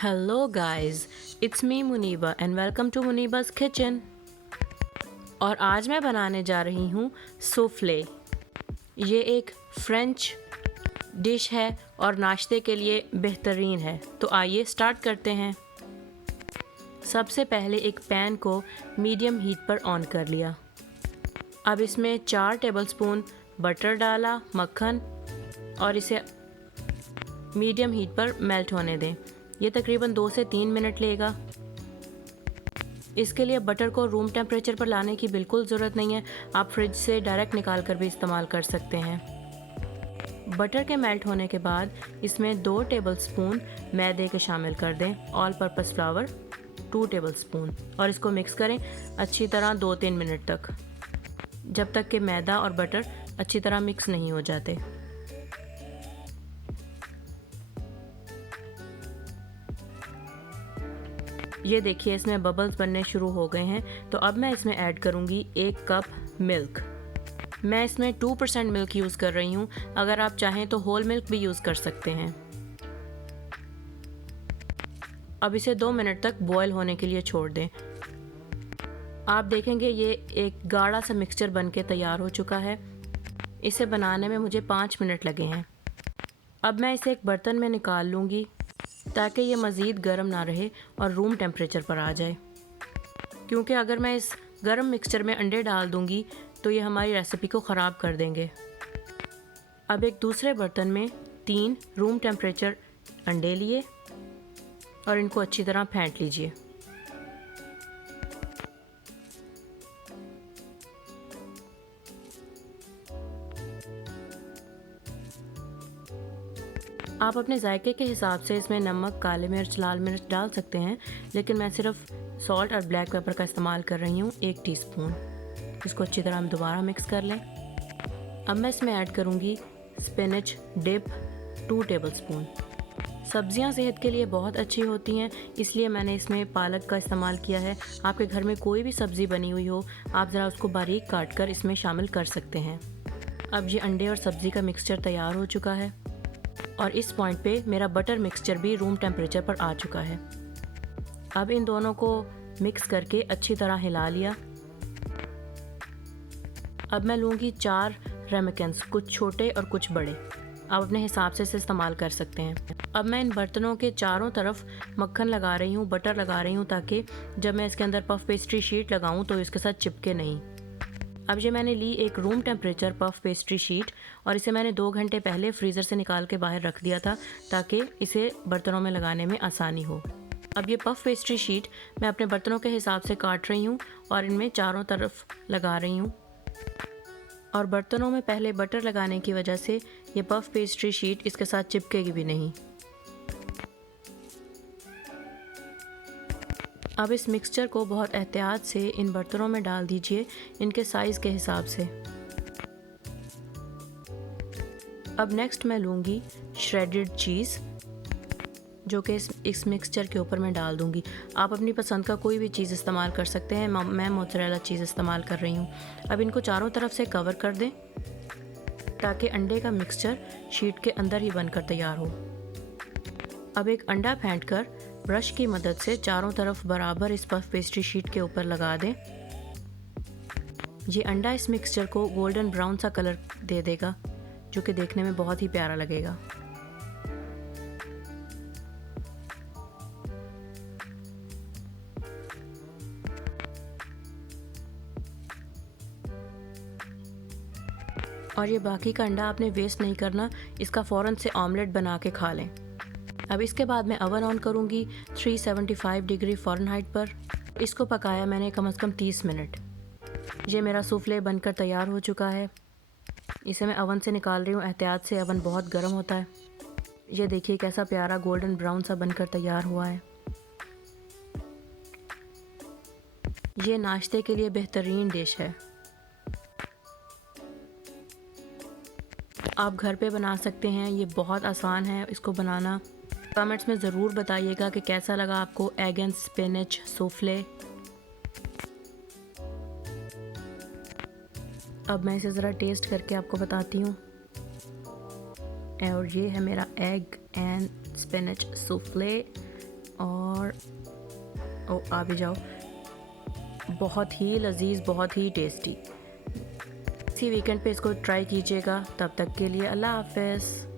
Hello guys, it's me Muniba and welcome to Muniba's kitchen. और आज मैं बनाने जा रही हूँ सूफ्ले। ये एक फ्रेंच डिश है और नाश्ते के लिए बेहतरीन है। तो आइए स्टार्ट करते हैं। सबसे पहले एक पैन को मीडियम हीट पर ऑन कर लिया। अब इसमें 4 टेबलस्पून बटर डाला, मक्खन, और इसे मीडियम हीट पर मेल्ट होने दें। ये तकरीबन 2 से 3 मिनट लेगा। इसके लिए बटर को रूम टेम्परेचर पर लाने की बिल्कुल ज़रूरत नहीं है, आप फ्रिज से डायरेक्ट निकाल कर भी इस्तेमाल कर सकते हैं। बटर के मेल्ट होने के बाद इसमें 2 टेबलस्पून मैदे के शामिल कर दें, ऑल पर्पस फ्लावर 2 टेबलस्पून, और इसको मिक्स करें अच्छी तरह 2-3 मिनट तक, जब तक कि मैदा और बटर अच्छी तरह मिक्स नहीं हो जाते। ये देखिए इसमें बबल्स बनने शुरू हो गए हैं। तो अब मैं इसमें ऐड करूँगी 1 कप मिल्क। मैं इसमें 2% मिल्क यूज़ कर रही हूँ, अगर आप चाहें तो होल मिल्क भी यूज़ कर सकते हैं। अब इसे 2 मिनट तक बॉयल होने के लिए छोड़ दें। आप देखेंगे ये एक गाढ़ा सा मिक्सचर बन के तैयार हो चुका है। इसे बनाने में मुझे 5 मिनट लगे हैं। अब मैं इसे एक बर्तन में निकाल लूँगी ताकि ये मज़ीद गर्म ना रहे और रूम टेम्परेचर पर आ जाए, क्योंकि अगर मैं इस गर्म मिक्सचर में अंडे डाल दूँगी तो ये हमारी रेसिपी को ख़राब कर देंगे। अब एक दूसरे बर्तन में 3 रूम टेम्परेचर अंडे लिए और इनको अच्छी तरह फेंट लीजिए। आप अपने जायके के हिसाब से इसमें नमक, काली मिर्च, लाल मिर्च डाल सकते हैं, लेकिन मैं सिर्फ सॉल्ट और ब्लैक पेपर का इस्तेमाल कर रही हूँ 1 टीस्पून। इसको अच्छी तरह हम दोबारा मिक्स कर लें। अब मैं इसमें ऐड करूँगी स्पिनच डिप 2 टेबलस्पून। सब्जियाँ सेहत के लिए बहुत अच्छी होती हैं, इसलिए मैंने इसमें पालक का इस्तेमाल किया है। आपके घर में कोई भी सब्ज़ी बनी हुई हो, आप ज़रा उसको बारीक काट कर इसमें शामिल कर सकते हैं। अब ये अंडे और सब्ज़ी का मिक्सचर तैयार हो चुका है और इस पॉइंट पे मेरा बटर मिक्सचर भी रूम टेम्परेचर पर आ चुका है। अब इन दोनों को मिक्स करके अच्छी तरह हिला लिया। अब मैं लूँगी 4 रेमिकेन्स, कुछ छोटे और कुछ बड़े। आप अपने हिसाब से इसे इस्तेमाल कर सकते हैं। अब मैं इन बर्तनों के चारों तरफ मक्खन लगा रही हूँ, बटर लगा रही हूँ, ताकि जब मैं इसके अंदर पफ पेस्ट्री शीट लगाऊँ तो इसके साथ चिपके नहीं। अब ये मैंने ली एक room temperature puff pastry sheet और इसे मैंने 2 घंटे पहले फ्रीज़र से निकाल के बाहर रख दिया था ताकि इसे बर्तनों में लगाने में आसानी हो। अब ये पफ पेस्ट्री शीट मैं अपने बर्तनों के हिसाब से काट रही हूँ और इनमें चारों तरफ लगा रही हूँ। और बर्तनों में पहले बटर लगाने की वजह से ये पफ पेस्ट्री शीट इसके साथ चिपकेगी भी नहीं। अब इस मिक्सचर को बहुत एहतियात से इन बर्तनों में डाल दीजिए, इनके साइज़ के हिसाब से। अब नेक्स्ट मैं लूँगी श्रेडेड चीज़, जो कि इस मिक्सचर के ऊपर मैं डाल दूँगी। आप अपनी पसंद का कोई भी चीज़ इस्तेमाल कर सकते हैं, मैं मोज़रेला चीज़ इस्तेमाल कर रही हूँ। अब इनको चारों तरफ से कवर कर दें ताकि अंडे का मिक्सचर शीट के अंदर ही बनकर तैयार हो। अब एक अंडा फेंट कर ब्रश की मदद से चारों तरफ बराबर इस पफ पेस्ट्री शीट के ऊपर लगा दें। ये अंडा इस मिक्सचर को गोल्डन ब्राउन सा कलर दे देगा, जो कि देखने में बहुत ही प्यारा लगेगा। और ये बाकी का अंडा आपने वेस्ट नहीं करना, इसका फ़ौरन से ऑमलेट बना के खा लें। अब इसके बाद मैं ओवन ऑन करूँगी 375 डिग्री फ़ारेनहाइट पर। इसको पकाया मैंने कम से कम 30 मिनट। ये मेरा सूफ्ले बनकर तैयार हो चुका है। इसे मैं ओवन से निकाल रही हूँ, एहतियात से, ओवन बहुत गर्म होता है। ये देखिए कैसा प्यारा गोल्डन ब्राउन सा बनकर तैयार हुआ है। ये नाश्ते के लिए बेहतरीन डिश है। आप घर पे बना सकते हैं, ये बहुत आसान है इसको बनाना। कमेंट्स में ज़रूर बताइएगा कि कैसा लगा आपको एग एंड स्पिनच सूफ्ले। अब मैं इसे ज़रा टेस्ट करके आपको बताती हूँ। और ये है मेरा एग एंड स्पिनच सूफ्ले और ओ आ भी जाओ। बहुत ही लजीज, बहुत ही टेस्टी। इसी वीकेंड पे इसको ट्राई कीजिएगा। तब तक के लिए अल्लाह हाफ़िज़।